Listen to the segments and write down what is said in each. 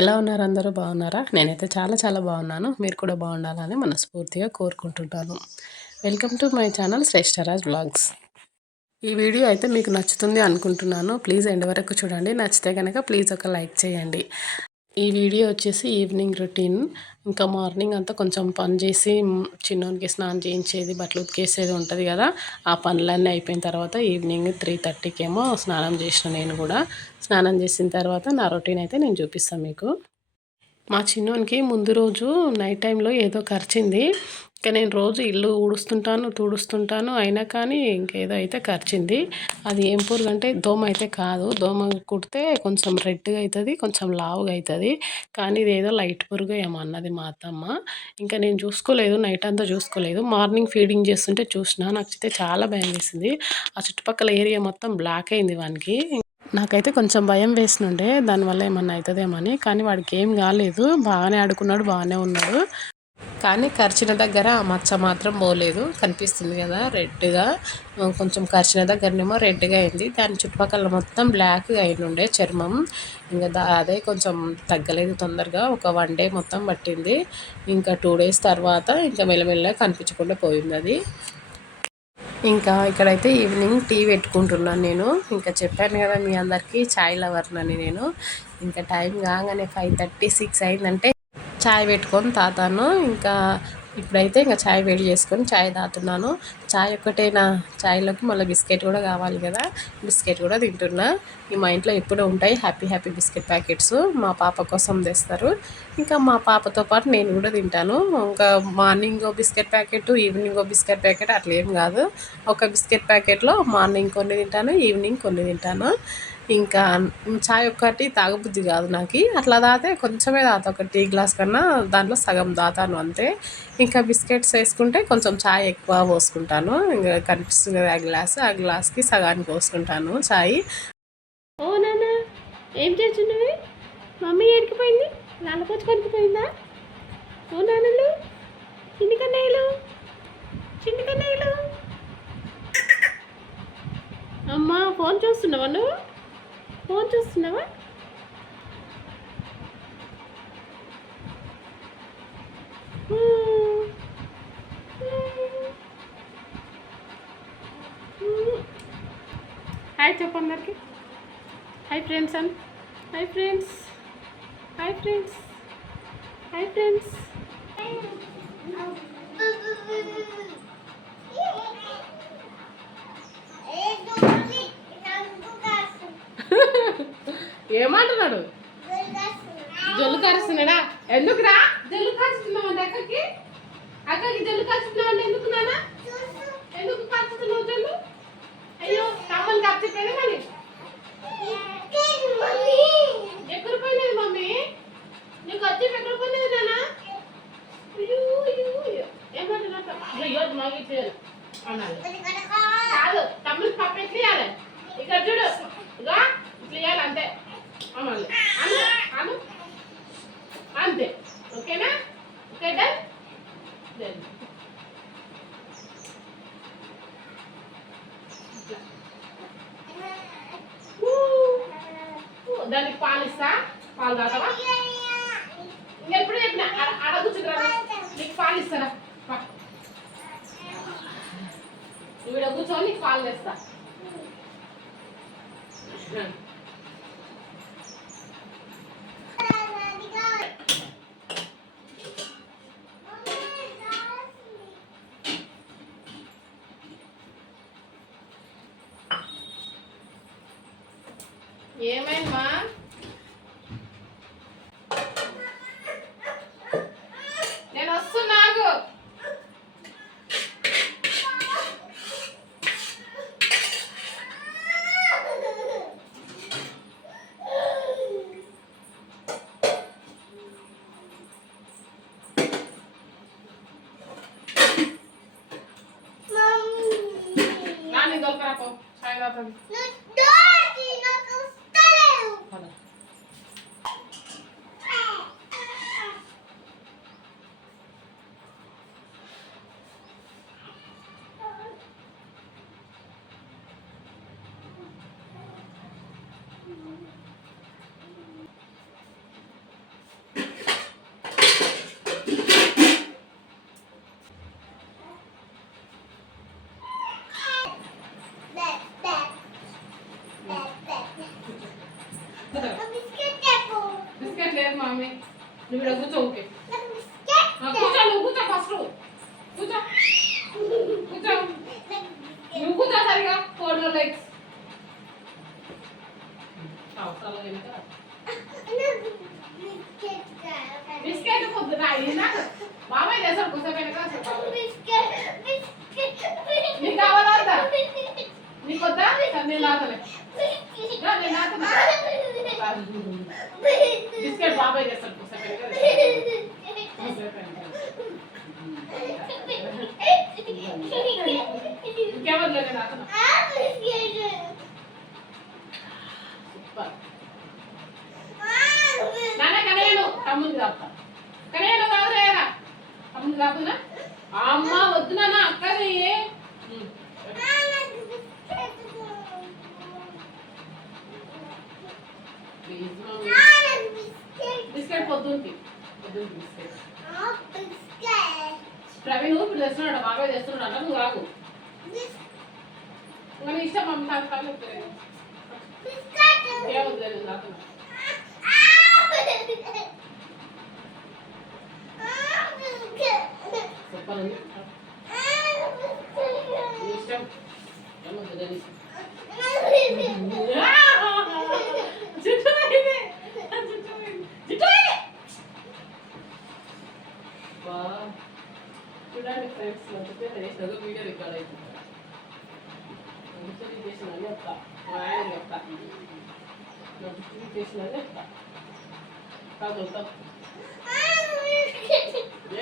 ఎలా ఉన్నారు? అందరూ బాగున్నారా? నేనైతే చాలా చాలా బాగున్నాను. మీరు కూడా బాగుండాలని మనస్ఫూర్తిగా కోరుకుంటుంటాను. Welcome to my channel Shreshtharaj vlogs. ఈ వీడియో అయితే మీకు నచ్చుతుంది అనుకుంటున్నాను. ప్లీజ్ ఎండ్ వరకు చూడండి. నచ్చితే కనుక ప్లీజ్ ఒక లైక్ చేయండి. ఈ వీడియో వచ్చేసి ఈవినింగ్ రొటీన్. ఇంకా మార్నింగ్ అంతా కొంచెం పని చేసి చిన్నోనికి స్నానం చేయించేది, బట్టలు ఉతికేసేది ఉంటుంది కదా. ఆ పనులన్నీ అయిపోయిన తర్వాత ఈవినింగ్ 3:30కి ఏమో స్నానం చేసిన. నేను కూడా స్నానం చేసిన తర్వాత నా రొటీన్ అయితే నేను చూపిస్తాను మీకు. మా చిన్నోనికి ముందు రోజు నైట్ టైంలో ఏదో కరిచింది. ఇంకా నేను రోజు ఇల్లు ఊడుస్తుంటాను, తుడుస్తుంటాను, అయినా కానీ ఇంకేదో అయితే కరిచింది. అది ఏం పురుగు అంటే దోమ అయితే కాదు. దోమ కుడితే కొంచెం రెడ్గా అవుతుంది, కొంచెం లావుగా అవుతుంది. కానీ ఇది ఏదో లైట్ పురుగు ఏమో అన్నది మా అత్తమ్మ. ఇంకా నేను చూసుకోలేదు, నైట్ అంతా చూసుకోలేదు. మార్నింగ్ ఫీడింగ్ చేస్తుంటే చూసిన. నాకైతే చాలా భయం వేసింది. ఆ చుట్టుపక్కల ఏరియా మొత్తం బ్లాక్ అయింది వానికి. నాకైతే కొంచెం భయం వేసినుండే దానివల్ల ఏమన్నా అవుతుందేమని. కానీ వాడికి ఏం కాలేదు, బాగానే ఆడుకున్నాడు, బాగానే ఉన్నాడు. కానీ కరిచిన దగ్గర ఆ మచ్చ మాత్రం పోలేదు. కనిపిస్తుంది కదా రెడ్గా, కొంచెం కరిచిన దగ్గరనేమో రెడ్గా అయింది. దాని చుట్టుపక్కల మొత్తం బ్లాక్గా అయినుండే చర్మం. ఇంకా అదే కొంచెం తగ్గలేదు తొందరగా. ఒక 1 డే మొత్తం పట్టింది. ఇంకా 2 days తర్వాత ఇంకా మెల్లమెల్లగా కనిపించకుండా పోయింది అది. ఇంకా ఇక్కడైతే ఈవినింగ్ టీ పెట్టుకుంటున్నాను నేను. ఇంకా చెప్పాను కదా మీ అందరికీ చాయ్ లవర్నని నేను. ఇంకా టైం కాగానే 5:36 అయిందంటే చాయ్ పెట్టుకొని తాతాను. ఇంకా ఇప్పుడైతే ఇంకా చాయ్ వేడి చేసుకొని చాయ్ తాగుతున్నాను. చాయ్ ఒక్కటేనా, చాయ్లోకి మళ్ళీ బిస్కెట్ కూడా కావాలి కదా. బిస్కెట్ కూడా తింటున్నా. మా ఇంట్లో ఎప్పుడూ ఉంటాయి హ్యాపీ బిస్కెట్ ప్యాకెట్స్. మా పాప కోసం తెస్తారు. ఇంకా మా పాపతో పాటు నేను కూడా తింటాను. ఇంకా morning biscuit packet, evening biscuit packet అట్లా ఏం కాదు. ఒక బిస్కెట్ ప్యాకెట్లో మార్నింగ్ కొన్ని తింటాను, ఈవినింగ్ కొన్ని తింటాను. ఇంకా చాయ్ ఒక్కటి తాగబుద్ధి కాదు నాకు. అట్లా తాగితే కొంచెమే తాగుతా, ఒక టీ గ్లాస్ కన్నా దాంట్లో సగం తాగుతాను అంతే. ఇంకా బిస్కెట్స్ వేసుకుంటే కొంచెం చాయ్ ఎక్కువ పోసుకుంటాను. ఇంకా కనిపిస్తుంది కదా ఆ గ్లాస్కి సగానికి పోసుకుంటాను చాయ్. ఓ నాన్న ఏం చేస్తున్నావు? మమ్మీ ఎడికిపోయింది? నల్లకొచ్చి కొనుక్కుపోయిందా? ఓ నాన్నలు చిన్ని కన్నయ్యలు, చిన్ని కన్నయ్యలు. అమ్మా ఫోన్ చూస్తున్నావా నువ్వు? ఫోన్ చూస్తున్నావా? హాయ్ చెప్పు అందరికి. హాయ్ ఫ్రెండ్స్ అన్. Hi friends, hi friends, hi friends. ఏమంటున్నాడు? జల్లు కరుస్తున్నాడా? ఎందుకురా జల్లు కరుస్తున్నావు అంటే అక్కకి? అక్కకి జల్లు కరుస్తున్నావు అంటే ఎందుకు నాన్న? ఎందుకు కరుస్తున్నావు జల్లు? అయ్యో తమ్మని కరిచిపోయినా మరి ఎక్కడ పోయినది మమ్మీ? నీకు వచ్చి ఎక్కడ పోయినది నాన్న? అయ్యో అయ్యో ఏమంటున్నా? అయ్యో మాకు ఇచ్చేయాలి అన్నాడు. కాదు తమ్ముడికి పప్పు ఎట్లా ఇవ్వాలి? ఇక్కడ చూడు, ఇగా ఇట్లా ఇవ్వాలి అంతే. అమ్మాలి అను అను అంతే. ఓకేనా? Okay done. దానికి పాలు ఇస్తా, పాలు తాగుతావా? ఇంకెప్పుడు చెప్పిన అడగుచురా నీకు పాలు ఇస్తారా? నువ్వు ఇక్కడ కూర్చొని నీకు పాలు తెస్తా. ఏమైందమ్మా? నేను వస్తున్నాగు. నాని దొరకరాపో చాయ్ తాగుతాను. మమ్మీ నువ్వు ఇక్కడ కూర్చో ఓకే కూర్చో నువ్వు కూర్చో ఫస్ట్ కూర్చో కూర్చో నువ్వు కూర్చో సరిగా 4 లెగ్స్ బిస్కెట్ పొద్దున బాబాయ్ చేస్తాడు కూర్చోపోయిన నీకు కావాలా నీకు వద్దా నేను లాగలే బిస్కెట్ బాబాయ్ చేస్తాడు ఇంకేమో లేదు నాన్న కనేను తమ్ముడికి తప్ప కనేను కాదు లేరా తమ్ముడికి కాపునా అమ్మ వద్దు నాన్న అక్కది బిస్కెట్ పొద్దుంది బిస్కెట్ ప్రవీణ్ ఇప్పుడు తెస్తున్నాడు బాబాయ్ తెస్తున్నాడు అన్న నువ్వు రాకు మరి ఇష్టం మమ్మీ నాకు కాదు ఏమొద్దు నాకు చెప్పాలి ఇష్టం ఏమొద్దు చూడండి ఫ్రెండ్స్ వీడియో రికార్డ్ అవుతుంది చేసినది చెప్తా మా ఆయన చెప్తా చేసినది చెప్తా కాదు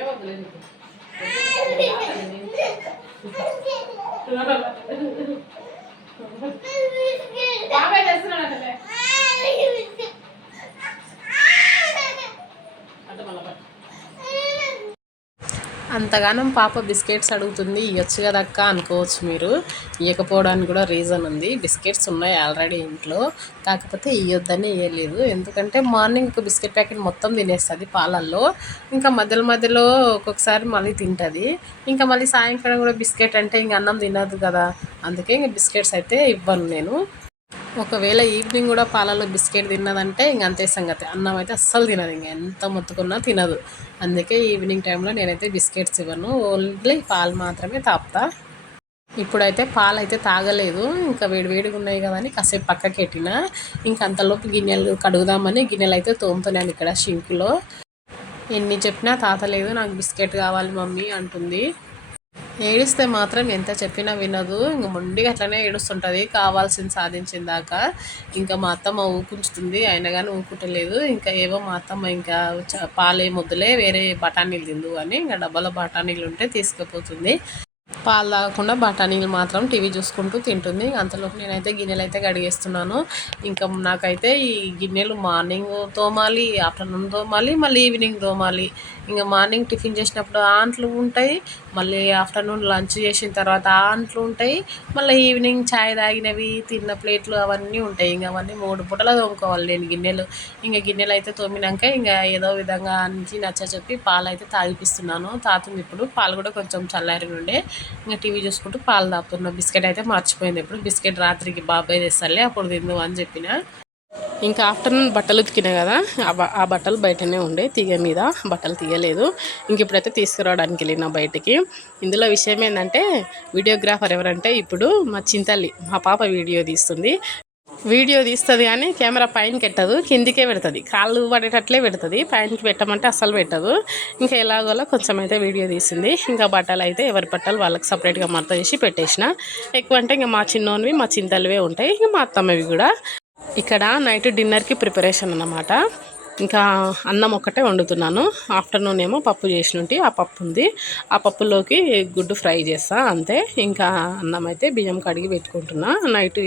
ఏమవుతుంది బాబాయ్ చేస్తున్నాడు అంటే అంతగానం పాప బిస్కెట్స్ అడుగుతుంది ఇవ్వచ్చు కదక్క అనుకోవచ్చు మీరు. ఇవ్వకపోవడానికి కూడా రీజన్ ఉంది. బిస్కెట్స్ ఉన్నాయి ఆల్రెడీ ఇంట్లో, కాకపోతే ఇవ్వద్దని ఇవ్వలేదు. ఎందుకంటే మార్నింగ్ ఒక బిస్కెట్ ప్యాకెట్ మొత్తం తినేస్తుంది పాలల్లో, ఇంకా మధ్యలో ఒక్కొక్కసారి మళ్ళీ తింటుంది. ఇంకా మళ్ళీ సాయంకాలం కూడా బిస్కెట్ అంటే ఇంక అన్నం తినదు కదా, అందుకే ఇంక బిస్కెట్స్ అయితే ఇవ్వను నేను. ఒకవేళ ఈవినింగ్ కూడా పాలలో బిస్కెట్ తిన్నదంటే ఇంక అంతే సంగతి, అన్నం అయితే అస్సలు తినదు, ఇంకా ఎంత మొత్తుకున్నా తినదు. అందుకే ఈవినింగ్ టైంలో నేనైతే బిస్కెట్స్ ఇవ్వను, ఓన్లీ పాలు మాత్రమే తాపుతా. ఇప్పుడైతే పాలు అయితే తాగలేదు, ఇంకా వేడివేడిగా ఉన్నాయి కదా అని కాసేపు పక్కకి పెట్టిన. ఇంకా అంతలోపు గిన్నెలు కడుగుదామని గిన్నెలు అయితే తోముతున్నాను ఇక్కడ షింక్లో. ఎన్ని చెప్పినా తాతలేదు, నాకు బిస్కెట్ కావాలి మమ్మీ అంటుంది. ఏడిస్తే మాత్రం ఎంత చెప్పినా వినదు, ఇంక మొండిగా అట్లనే ఏడుస్తుంటుంది కావాల్సింది సాధించిన దాకా. ఇంకా మా అత్తమ్మ ఊకుంచుతుంది, అయినా కానీ ఊకుంటలేదు. ఇంకా ఏవో మా అత్తమ్మ ఇంకా పాలే ముద్దులే వేరే బఠానీలు తిందు అని ఇంకా డబ్బాలో బఠానీలు ఉంటే తీసుకుపోతుంది. పాలు తాగకుండా బఠానీలు మాత్రం టీవీ చూసుకుంటూ తింటుంది. అంతలోపు నేనైతే గిన్నెలు అయితే కడిగేస్తున్నాను. ఇంకా నాకైతే ఈ గిన్నెలు మార్నింగ్ తోమాలి, ఆఫ్టర్నూన్ తోమాలి, మళ్ళీ ఈవినింగ్ తోమాలి. ఇంకా మార్నింగ్ టిఫిన్ చేసినప్పుడు ఆంట్లు ఉంటాయి, మళ్ళీ ఆఫ్టర్నూన్ లంచ్ చేసిన తర్వాత ఆంట్లు ఉంటాయి, మళ్ళీ ఈవినింగ్ ఛాయ్ తాగినవి తిన్న ప్లేట్లు అవన్నీ ఉంటాయి. ఇంకా అవన్నీ 3 పూటలా తోముకోవాలి నేను గిన్నెలు. ఇంకా గిన్నెలు అయితే తోమినాక ఇంకా ఏదో విధంగా నుంచి చెప్పి పాలు అయితే తాగిపిస్తున్నాను. తాతుంది ఇప్పుడు, పాలు కూడా కొంచెం చల్లారి ఉండే. ఇంకా టీవీ చూసుకుంటూ పాలు తాపుతున్నా. బిస్కెట్ అయితే మర్చిపోయింది, ఎప్పుడు బిస్కెట్ రాత్రికి బాబాయ్ తెస్తాలే అప్పుడు తిందు అని చెప్పిన. ఇంకా ఆఫ్టర్నూన్ బట్టలు ఉతికినా కదా, ఆ బట్టలు బయటనే ఉండే, తీగ మీద బట్టలు తీయలేదు. ఇంక ఇప్పుడైతే తీసుకురావడానికి వెళ్ళిన బయటికి. ఇందులో విషయం ఏంటంటే వీడియోగ్రాఫర్ ఎవరంటే ఇప్పుడు మా చింతల్లి, మా పాప వీడియో తీస్తుంది. వీడియో తీస్తుంది కానీ కెమెరా పైనకి పెట్టదు, కిందికే పెడుతుంది, కాళ్ళు పడేటట్లే పెడుతుంది, పైనకి పెట్టమంటే అస్సలు పెట్టదు. ఇంకా ఎలాగోలా కొంచెం అయితే వీడియో తీసింది. ఇంకా బట్టలు అయితే ఎవరి బట్టలు వాళ్ళకి సపరేట్గా మడత చేసి పెట్టేసిన. ఎక్కువ అంటే ఇంకా మా చిన్నోనివి మా చింతలవే ఉంటాయి, ఇంకా మా అత్తమ్మవి కూడా. ఇక్కడ నైట్ డిన్నర్కి ప్రిపరేషన్ అన్నమాట. ఇంకా అన్నం ఒక్కటే వండుతున్నాను. ఆఫ్టర్నూన్ ఏమో పప్పు చేసినట్టు ఆ పప్పు ఉంది, ఆ పప్పులోకి గుడ్డు ఫ్రై చేస్తా అంతే. ఇంకా అన్నం అయితే బియ్యం కడిగి పెట్టుకుంటున్నా. నైట్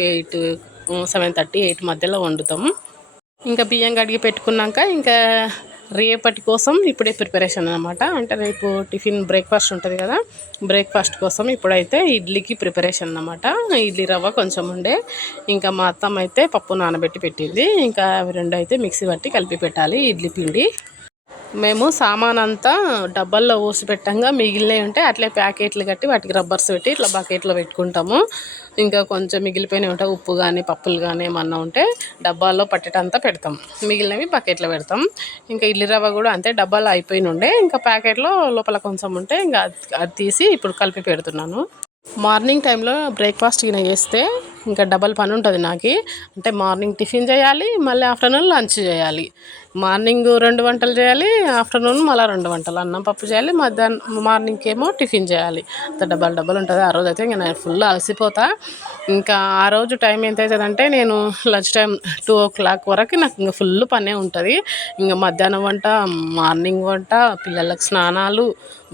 7:30, 8 మధ్యలో వండుతాము. ఇంకా బియ్యం కడిగి పెట్టుకున్నాక ఇంకా రేపటి కోసం ఇప్పుడే ప్రిపరేషన్ అనమాట. అంటే రేపు టిఫిన్ బ్రేక్ఫాస్ట్ ఉంటుంది కదా, బ్రేక్ఫాస్ట్ కోసం ఇప్పుడైతే ఇడ్లీకి ప్రిపరేషన్ అనమాట. ఇడ్లీ రవ్వ కొంచెం ఉండే, ఇంకా మా అత్తమ్మ అయితే పప్పు నానబెట్టి పెట్టింది. ఇంకా అవి రెండు అయితే మిక్సీ పట్టి కలిపి పెట్టాలి ఇడ్లీ పిండి. మేము సామాన్ అంతా డబ్బాల్లో పోసి పెట్టంగా మిగిలినవి ఉంటే అట్లే ప్యాకెట్లు కట్టి వాటికి రబ్బర్స్ పెట్టి ఇట్లా బకెట్లో పెట్టుకుంటాము. ఇంకా కొంచెం మిగిలిపోయినవి ఉంటాయి, ఉప్పు కానీ పప్పులు కానీ ఏమన్నా ఉంటే డబ్బాల్లో పట్టేటంతా పెడతాం, మిగిలినవి బకెట్లో పెడతాం. ఇంకా ఇడ్లీ రవ్వ కూడా అంతే, డబ్బాలో అయిపోయిన ఉండే ఇంకా ప్యాకెట్లో లోపల కొంచెం ఉంటే ఇంకా అది తీసి ఇప్పుడు కలిపి పెడుతున్నాను. మార్నింగ్ టైంలో బ్రేక్ఫాస్ట్ గిన చేస్తే ఇంకా డబల్ పని ఉంటుంది నాకు. అంటే మార్నింగ్ టిఫిన్ చేయాలి, మళ్ళీ ఆఫ్టర్నూన్ లంచ్ చేయాలి. మార్నింగ్ 2 వంటలు చేయాలి, ఆఫ్టర్నూన్ మళ్ళీ 2 వంటలు, అన్నం పప్పు చేయాలి, మార్నింగ్కి ఏమో టిఫిన్ చేయాలి. అంత డబల్ ఉంటుంది. ఆ రోజు అయితే ఇంకా నేను ఫుల్ అలసిపోతా. ఇంకా ఆ రోజు టైం ఎంత అవుతుందంటే నేను లంచ్ టైం 2 o'clock వరకు నాకు ఇంకా ఫుల్ పనే ఉంటుంది. ఇంకా మధ్యాహ్నం వంట, మార్నింగ్ వంట, పిల్లలకు స్నానాలు,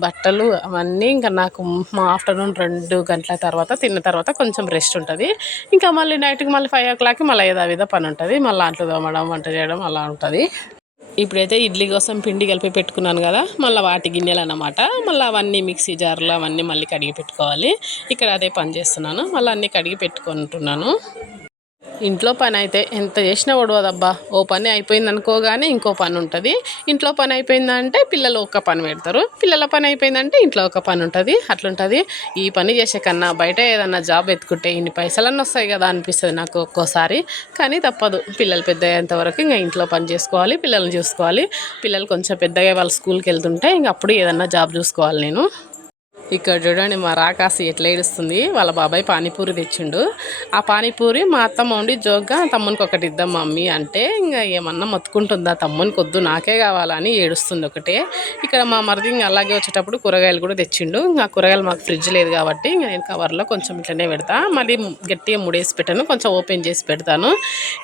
బట్టలు అవన్నీ ఇంకా నాకు ఆఫ్టర్నూన్ 2 గంటల తర్వాత తిన్న తర్వాత కొంచెం రెస్ట్ ఉంటుంది. ఇంకా మళ్ళీ నైట్కి మళ్ళీ 5 o'clockకి మళ్ళీ ఏదో పని ఉంటుంది, మళ్ళీ అంట్లు తోమడం, వంట చేయడం అలా ఉంటుంది. ఇప్పుడైతే ఇడ్లీ కోసం పిండి కలిపి పెట్టుకున్నాను కదా, మళ్ళీ వాటి గిన్నెలు అన్నమాట. మళ్ళీ అవన్నీ మిక్సీ జార్లు అవన్నీ మళ్ళీ కడిగి పెట్టుకోవాలి. ఇక్కడ అదే పని చేస్తున్నాను, మళ్ళీ అన్నీ కడిగి పెట్టుకుంటున్నాను. ఇంట్లో పని అయితే ఎంత చేసినా ఒడవదబ్బా. ఓ పని అయిపోయింది అనుకోగానే ఇంకో పని ఉంటుంది. ఇంట్లో పని అయిపోయిందంటే పిల్లలు ఒక పని పెడతారు, పిల్లల పని అయిపోయిందంటే ఇంట్లో ఒక పని ఉంటుంది. అట్లుంటుంది. ఈ పని చేసే కన్నా బయట ఏదన్నా జాబ్ ఎత్తుకుంటే ఇన్ని పైసలన్నీ వస్తాయి కదా అనిపిస్తుంది నాకు ఒక్కోసారి. కానీ తప్పదు, పిల్లలు పెద్ద అయ్యేంత వరకు ఇంకా ఇంట్లో పని చేసుకోవాలి, పిల్లల్ని చూసుకోవాలి. పిల్లలు కొంచెం పెద్దగా వాళ్ళు స్కూల్కి వెళ్తుంటే ఇంక అప్పుడు ఏదన్నా జాబ్ చూసుకోవాలి నేను. ఇక్కడ చూడండి మా రాకాసి ఎట్లా ఏడుస్తుంది. వాళ్ళ బాబాయ్ పానీపూరి తెచ్చిండు. ఆ పానీపూరి మా అత్తమ్మ ఉండి జోగ్గా తమ్మునికి ఒకటి ఇద్దాం మమ్మీ అంటే ఇంకా ఏమన్నా మొత్తుకుంటుందా, తమ్మునికి వద్దు నాకే కావాలని ఏడుస్తుంది ఒకటే. ఇక్కడ మా మరిది ఇంకా అలాగే వచ్చేటప్పుడు కూరగాయలు కూడా తెచ్చిండు. ఇంకా కూరగాయలు మాకు ఫ్రిడ్జ్ లేదు కాబట్టి ఇంకా నేను కవర్లో కొంచెం ఇట్లనే పెడతా, మళ్ళీ గట్టిగా ముడేసి పెట్టాను, కొంచెం ఓపెన్ చేసి పెడతాను.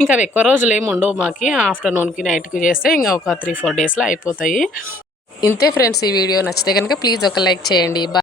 ఇంకా అవి ఎక్కువ రోజులు ఏమి ఉండవు మాకు, ఆఫ్టర్నూన్కి నైట్కి చేస్తే ఇంకా ఒక 3-4 డేస్లో అయిపోతాయి. ఇంతే ఫ్రెండ్స్, ఈ వీడియో నచ్చితే కనుక ప్లీజ్ ఒక లైక్ చేయండి.